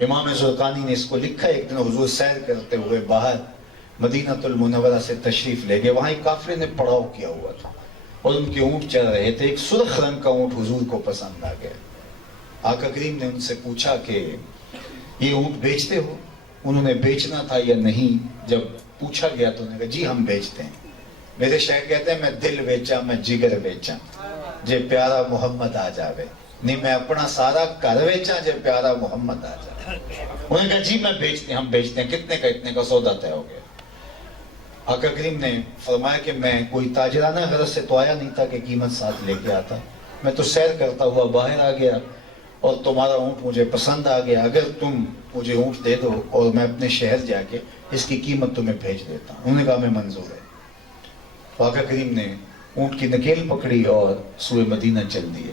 امام زرقانی نے اس کو لکھا. ایک دن حضور سیر کرتے ہوئے باہر مدینہ المنورہ سے تشریف لے گئے. وہاں ایک قافلے نے پڑاؤ کیا ہوا تھا اور ان کے اونٹ چل رہے تھے. ایک سرخ رنگ کا اونٹ حضور کو پسند آ گیا. آقا کریم نے ان سے پوچھا کہ یہ اونٹ بیچتے ہو؟ انہوں نے بیچنا تھا یا نہیں جب پوچھا گیا تو انہوں نے کہا جی ہم بیچتے ہیں. میرے شیخ کہتے ہیں میں دل بیچا میں جگر بیچا جے پیارا محمد آ جاوے. نہیں میں اپنا سارا گھر بیچا جے پیارا محمد آ جاوے. انہوں نے کہا جی میں بیچتے ہیں ہم بیچتے ہیں. کتنے کا؟ اتنے کا سودا طے ہو گیا. آقا کریم نے فرمایا کہ میں کوئی تاجرانہ غرض سے تو آیا نہیں تھا کہ قیمت ساتھ لے کے آتا. میں تو سیر کرتا ہوا باہر آ گیا اور تمہارا اونٹ مجھے پسند آ گیا. اگر تم مجھے اونٹ دے دو اور میں اپنے شہر جا کے اس کی قیمت تمہیں بھیج دیتا ہوں. انہوں نے کہا میں منظور ہے. آقا کریم نے اونٹ کی نکیل پکڑی اور سوئے مدینہ چل دیے.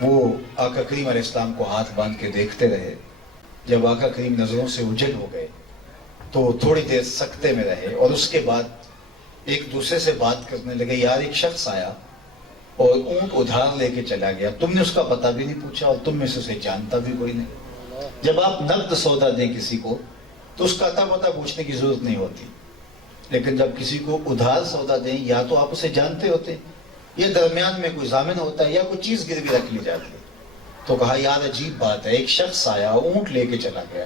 وہ آقا کریم علیہ السلام کو ہاتھ باندھ کے دیکھتے رہے. جب آقا کریم نظروں سے اجل ہو گئے تو تھوڑی دیر سکتے میں رہے اور اس کے بعد ایک دوسرے سے بات کرنے لگے. یار ایک شخص آیا اور اونٹ ادھار لے کے چلا گیا. تم نے اس کا پتہ بھی نہیں پوچھا اور تم میں سے اسے جانتا بھی کوئی نہیں. جب آپ نقد سودا دیں کسی کو تو اس کا اتا پتہ پوچھنے کی ضرورت نہیں ہوتی. لیکن جب کسی کو ادھار سودا دیں یا تو آپ اسے جانتے ہوتے یا درمیان میں کوئی ضامن ہوتا ہے یا کوئی چیز گروی رکھ لی جاتی ہے. تو کہا یار عجیب بات ہے, ایک شخص آیا اونٹ لے کے چلا گیا,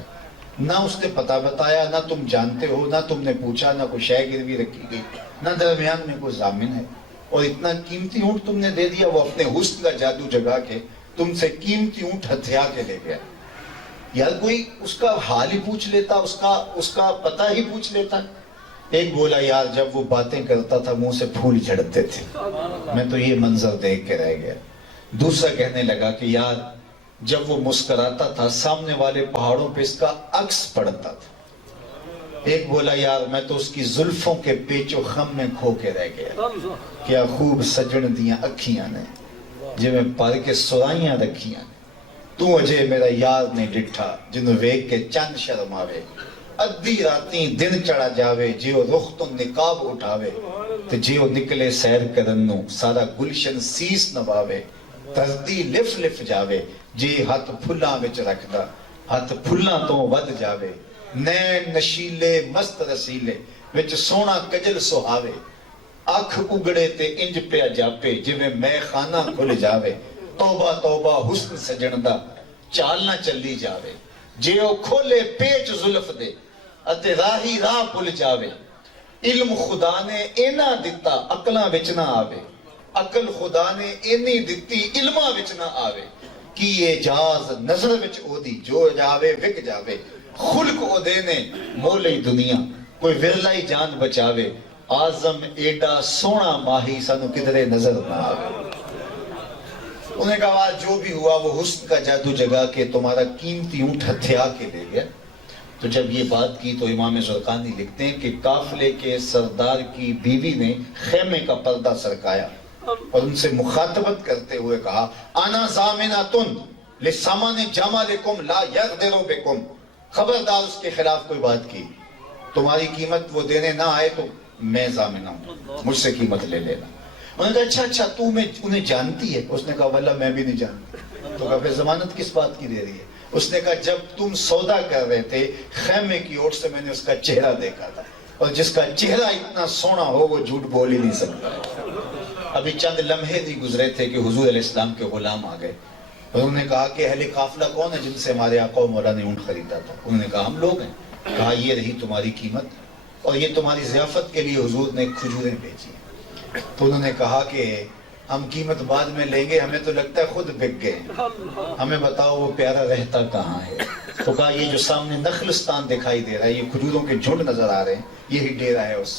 نہ اس نے پتہ بتایا, نہ تم جانتے ہو, نہ تم نے پوچھا, نہ کوئی شے گروی رکھی گئی, نہ درمیان میں کوئی ضامن ہے, اور اتنا قیمتی اونٹ تم نے دے دیا. وہ اپنے حسن کا جادو جگا کے تم سے قیمتی اونٹ ہتھیا کے لے گیا. یار کوئی اس کا حال ہی پوچھ لیتا, اس کا پتہ ہی پوچھ لیتا. ایک بولا یار جب وہ باتیں کرتا تھا منہ سے پھول جھڑتے تھے, میں تو یہ منظر دیکھ کے رہ گیا. دوسرا کہنے لگا کہ یار جب وہ مسکراتا تھا سامنے والے پہاڑوں پہ اس کا عکس پڑتا تھا. ایک بولا یار میں تو اس کی زلفوں کے پیچ و خم میں کھو کے رہ گیا. کیا خوب سجن دیاں اکھیاں نے جی میں پر کے سرائیاں رکھیاں نے. تو اجے میرا یار نہیں ڈٹھا جنہوں ویک کے چند شرم آوے. ادھی راتیں دن چڑھا جاوے جیو رخ تو نقاب اٹھاوے تے جیو نکلے سیر کرنوں سارا گلشن سیس نباوے. تردی لف لف جاوے جی ہاتھ پھلاں وچ رکھدا ہاتھ پھلاں تو ود جاوے. نین نشیلے مست رسیلے وچ سونا کجل سہاوے. اکھ اگڑے تے انج پیا جاپے جویں میں خانہ کھل جاوے. توبہ توبہ حسن سجن دا چال نہ چلی جاوے جیو کھولے پیچ زلف دے اتے راہی راہ پل جاوے. علم خدا نے اینا دتا عقلاں وچ نہ آوے. عقل خدا نے اینی دتی علماں وچ نہ آوے. کی اعجاز نظر وچ او دی جو جاوے وک جاوے. خلق او دے نے مولی دنیا کوئی ورلائی جان بچاوے. آزم ایڈا سونا ماہی سانو کدھرے نظر نہ آوے. انہوں نے کہا جو بھی ہوا وہ حسن کا جادو جگا کے تمہارا قیمتی اونٹ ہتھیا کے لے گیا. تو جب یہ بات کی تو امام زرقانی لکھتے ہیں کہ قافلے کے سردار کی بیوی نے خیمے کا پردہ سرکایا اور ان سے مخاطبت کرتے ہوئے کہا انا ضامنۃ لثمن جمالکم لا یغدر بکم. خبردار اس کے خلاف کوئی بات کی تمہاری قیمت وہ دینے نہ آئے تو میں ضامنہ ہوں, مجھ سے قیمت لے لینا. انہوں نے کہا اچھا تو انہیں جانتی ہے؟ اس نے کہا واللہ میں بھی نہیں جانتی. تو کہا پھر ضمانت کس بات کی دے رہی ہے؟ اس نے کہا جب تم سودا کر رہے تھے خیمے کی اوٹ سے میں نے اس کا چہرہ دیکھا تھا, اور جس کا چہرہ اتنا سونا ہو وہ جھوٹ بول ہی نہیں سکتا. ابھی چند لمحے نہیں گزرے تھے کہ حضور علیہ السلام کے غلام آ گئے. انہوں نے کہا کہ اہل قافلہ کون ہے جن سے ہمارے آقا و مولا نے اونٹ خریدا تھا؟ انہوں نے کہا ہم لوگ ہیں. کہا یہ رہی تمہاری قیمت اور یہ تمہاری ضیافت کے لیے حضور نے کھجوریں بیچی. تو انہوں نے کہا کہ ہم قیمت بعد میں لیں گے, ہمیں تو لگتا ہے خود بک گئے, ہمیں بتاؤ وہ پیارا رہتا کہاں ہے. تو کہا یہ جو سامنے نخلستان دکھائی دے رہا ہے, یہ کھجوروں کے جھنڈ نظر آ رہے ہیں, یہی ڈیرہ ہے اس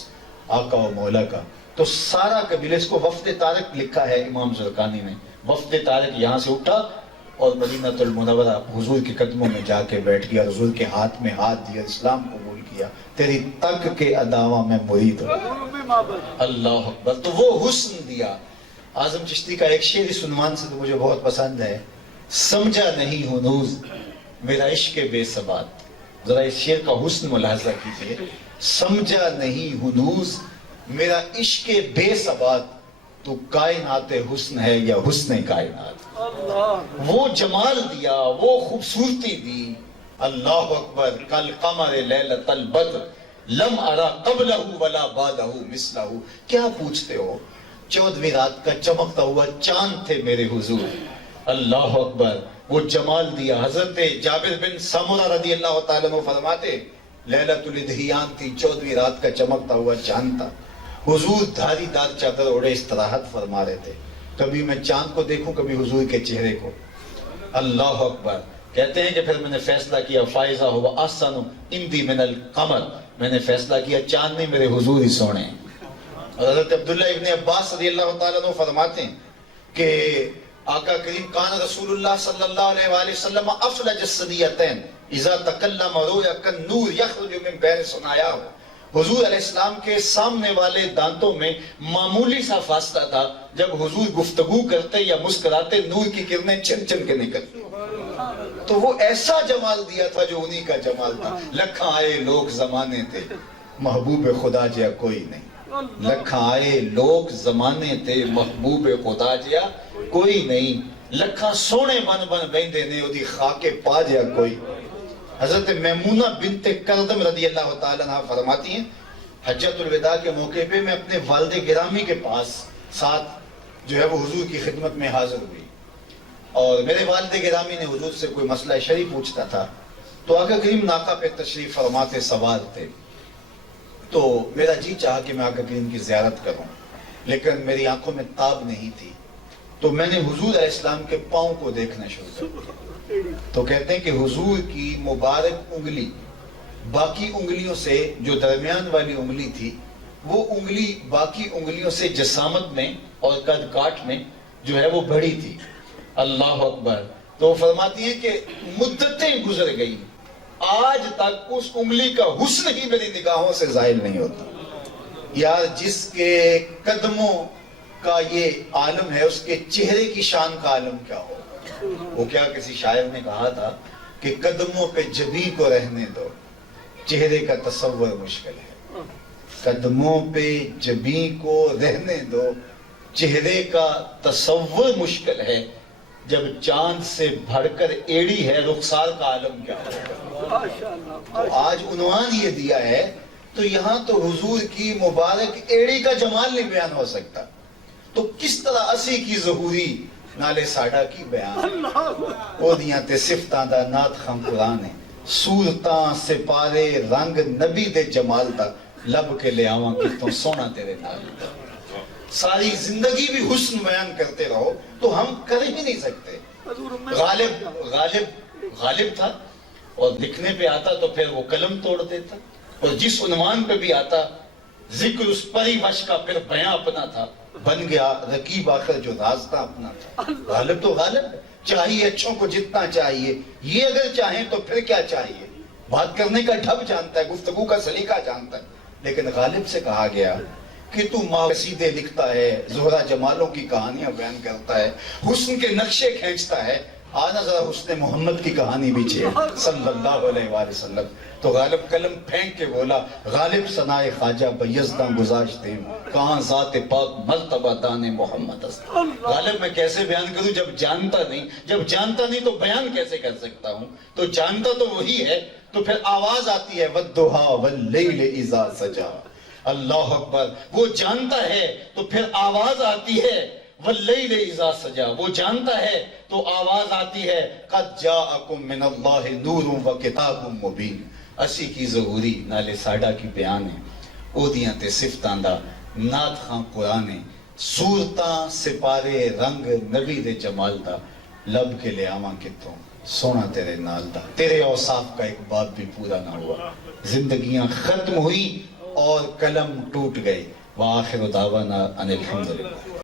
آقا و مولا کا. تو سارا قبیلہ, اس کو وفد طارق لکھا ہے امام زرقانی نے. وفد طارق یہاں سے اٹھا اور مدینہ المنورہ حضور کے قدموں میں جا کے بیٹھ گیا, حضور کے ہاتھ میں ہاتھ دیا, اسلام قبول کیا. تیری تک کے اداواں میں مرید ہوں. اللہ اکبر. تو وہ حسن دیا. اعظم چشتی کا ایک شعر اس عنوان سے تو مجھے بہت پسند ہے, سمجھا نہیں ہنوز میرا عشق بے ثبات. ذرا اس شعر کا حسن ملاحظہ کیجئے. سمجھا نہیں ہنوز میرا عشق بے ثبات, تو کائنات حسن ہے یا حسن کائنات. وہ جمال دیا, وہ خوبصورتی دی, اللہ اکبر کل قمر لیلۃ البدر لم ارا قبلہ ولا بعدہ مثلہ. کیا پوچھتے ہو؟ 14ویں رات کا چمکتا ہوا چاند تھے میرے حضور. اللہ اکبر. وہ جمال دیا. حضرت جابر بن سمرہ رضی اللہ تعالیٰ عنہ فرماتے لیلۃ الادھیان تھی، 14ویں رات کا چمکتا ہوا چاند تھا. حضور دھاری دار چادر اوڑے استراحت فرما رہے تھے. کبھی میں چاند کو دیکھوں، کبھی حضور کے چہرے کو. اللہ اکبر. کہتے ہیں کہ پھر میں نے فیصلہ کیا فائزہ ہوا احسن عندی من القمر. میں نے فیصلہ کیا چاند نہیں، میرے حضور ہی سونے ہیں. اور حضرت عبداللہ ابن عباس رضی اللہ تعالیٰ عنہ فرماتے ہیں کہ آقا کریم کان رسول اللہ صلی اللہ علیہ وآلہ وسلم افلج الصدیتین اذا تکلم رویا کالنور یخرج من بین ثنایاہ. حضور علیہ السلام کے سامنے والے دانتوں میں معمولی سا فاصلہ تھا، جب حضور گفتگو کرتے یا مسکراتے نور کی کرنیں چن چن کے نکلتی. تو وہ ایسا جمال دیا تھا جو انہی کا جمال تھا. لکھاں آئے لوگ زمانے تھے محبوب خدا جیا کوئی نہیں. لکھاں آئے لوگ زمانے تھے محبوب خدا جیا کوئی نہیں. لکھاں سونے بن بن بیندے نے اودی خاکے پا جیا کوئی. حضرت میمونہ بنت کردم رضی اللہ تعالیٰ عنہ فرماتی ہیں حجۃ الوداع کے موقع پہ میں اپنے والد گرامی کے پاس ساتھ جو ہے وہ حضور کی خدمت میں حاضر ہوئی، اور میرے والد گرامی نے حضور سے کوئی مسئلہ شرعی پوچھتا تھا. تو آقا کریم ناقہ پہ تشریف فرماتے سوار تھے. تو میرا جی چاہا کہ میں آقا کریم کی زیارت کروں، لیکن میری آنکھوں میں تاب نہیں تھی. تو میں نے حضور علیہ السلام کے پاؤں کو دیکھنا شروع کیا. تو کہتے ہیں کہ حضور کی مبارک انگلی باقی انگلیوں سے، جو درمیان والی انگلی تھی، وہ انگلی باقی انگلیوں سے جسامت میں اور قد کاٹ میں جو ہے وہ بڑی تھی. اللہ اکبر. تو فرماتی ہیں کہ مدتیں گزر گئی، آج تک اس انگلی کا حسن ہی میری نگاہوں سے ظاہر نہیں ہوتا. یار جس کے قدموں کا یہ عالم ہے، اس کے چہرے کی شان کا عالم کیا ہو. وہ کیا کسی شاعر نے کہا تھا کہ قدموں پہ جبیں کو رہنے دو، چہرے کا تصور مشکل ہے. قدموں پہ جبیں کو رہنے دو، چہرے کا تصور مشکل ہے. جب چاند سے بڑھ کر ایڑی ہے، رخسار کا عالم کیا ہوگا. تو آج عنوان یہ دیا ہے، تو یہاں تو حضور کی مبارک ایڑی کا جمال نہیں بیان ہو سکتا. تو کس طرح اسی کی ظہوری نالے ساڑا کی بیان او دیاں تے صفتاں دا نات خم قرآن ہے. صورتاں سپارے رنگ نبی دے جمال دا لب کے لے آواں کتوں سونا تیرے نال. ساری زندگی بھی حسن بیان کرتے رہو تو ہم کر ہی نہیں سکتے. غالب تھا، اور لکھنے پہ آتا تو پھر وہ قلم توڑ دیتا، اور جس عنوان پہ بھی آتا ذکر اس پری وش کا پھر بیان اپنا تھا. بن گیا رقیب آخر جو راستہ اپنا تھا. غالب تو غالب ہے. چاہیے اچھوں کو جتنا چاہیے، یہ اگر چاہیں تو پھر کیا چاہیے. بات کرنے کا ڈھب جانتا ہے، گفتگو کا سلیقہ جانتا ہے. لیکن غالب سے کہا گیا کہ تو قصیدے لکھتا ہے، زہرہ جمالوں کی کہانیاں بیان کرتا ہے، حسن کے نقشے کھینچتا ہے، آنا ذرا حسن محمد کی کہانی بھی چھے صلی اللہ علیہ وآلہ وسلم. تو غالب قلم پھینک کے بولا غالب ثنائے خواجہ بیزداں گزاشتے کہاں ذات پاک مرتبہ دان محمد است. غالب میں کیسے بیان کروں جب جانتا نہیں، جب جانتا نہیں تو بیان کیسے کر سکتا ہوں. تو جانتا تو وہی ہے. تو پھر آواز آتی ہے والضحیٰ واللیل اذا سجا. اللہ اکبر. وہ جانتا ہے تو پھر آواز آتی ہے واللیل اذا سجا. وہ جانتا ہے تو آواز آتی ہے قد جاءکم من اللہ نور وکتاب مبین. اسی کی ظہوری نالے ساڑا کی بیان ہے. او دیاں تے صفتاں دا نات خاں قرآن ہے. صورتاں سپارے رنگ نبی دے جمال دا لب کے لے آواں کتوں سونا تیرے نال دا. تیرے اوصاف کا ایک باب بھی پورا نہ ہوا. زندگیاں ختم ہوئی اور قلم ٹوٹ گئے. وآخر دعوانا ان الحمدللہ.